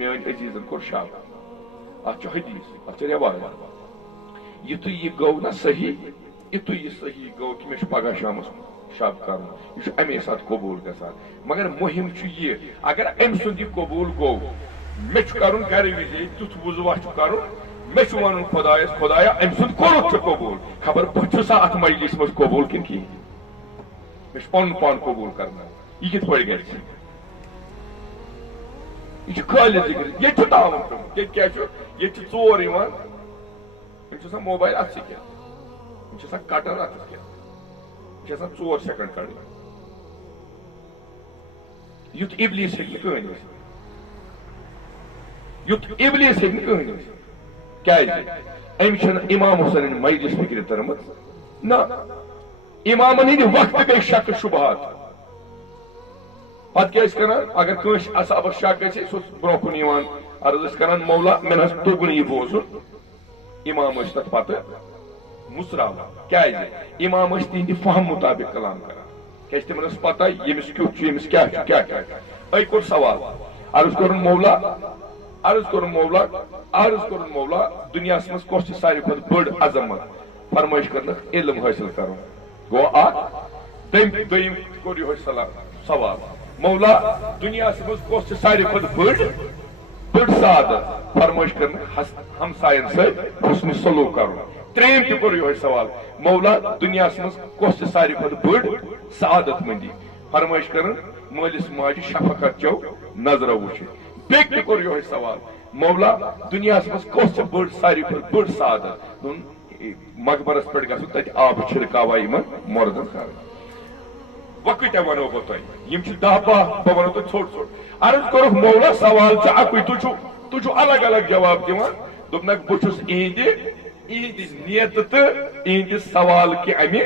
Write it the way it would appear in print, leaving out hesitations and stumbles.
میان عزیزن کور شب ات حدیث ات روایت یتھے یہ گو نا صحیح یتھے یہ صحیح گو کہ مے پگہ شامس شب کرن یہ امی سات قبول گژھان مگر مہم یہ اگر ام سند یہ قبول گو مے کرن گھر وز تیت وضوا کرن مے ون خدایس خدایا ام سند کورت قبول خبر بہت ات مجلس مز قبول کن کی مے پن پان قبول کرنا یہ کت پہ گھر یہ خالی ذکر یہ تعاون یہ ژور موبائل ات سکیا کٹر ات کیا 4 سیکنڈ کڑ یت ابلیس ہیکہ کہین یت ابلیس ہیکہ کہین کیاز ام امام حسین مجلس فکر ترمت نا امامن ہند وقت گئی شک شبہات پتہ کیا کران اگر کنس اصحابس شک گژھِ سہ برو کن عرض کران مولا مے توگن یہ بوزن امام تک پتہ مسراو کیاز امام تہندِ فہم مطابق کلام کران کیاز تمن پتہ یمس کیُتھ چھُ یمس کیا اے کوٚر سوال عرض کرن مولا دنیاس مز کس چھ ساروی کھۄتہٕ بٔڑ عظمت فرمائش کرنک علم حاصل کرو گو دویم کوٚر یہوے سوال مولا دنیاس مز کس چھ ساروی کھۄتہٕ بٔڑ سعادت فرمائش کرنک ہمساین سۭتۍ حسن سلوک کرو تریم تہ کوٚر یہوے سوال مولا دنیاس مز کس چھ ساروی کھۄتہٕ بٔڑ سعادت مندی فرمائش کرن مالس ماجہ شفقت چو نظرو وچھ بیٚیہِ تہ کوٚر یہوے سوال مولا دنیاس مز کس چھ ساروی کھۄتہٕ بٔڑ سعادت مقبرس پہ گھن تت آب چھڑکاوا مردن کر وقت ونو بہ تہ 10 12 بہ ونو تہ ژھوٹ عرض کورک مولا سوال اکوئی تُہۍ الگ الگ جواب دِوان دوٚپنکھ بہٕ چھُس اِہِنٛدِ نیت تہٕ اِہِنٛدِ سوال کہِ امہِ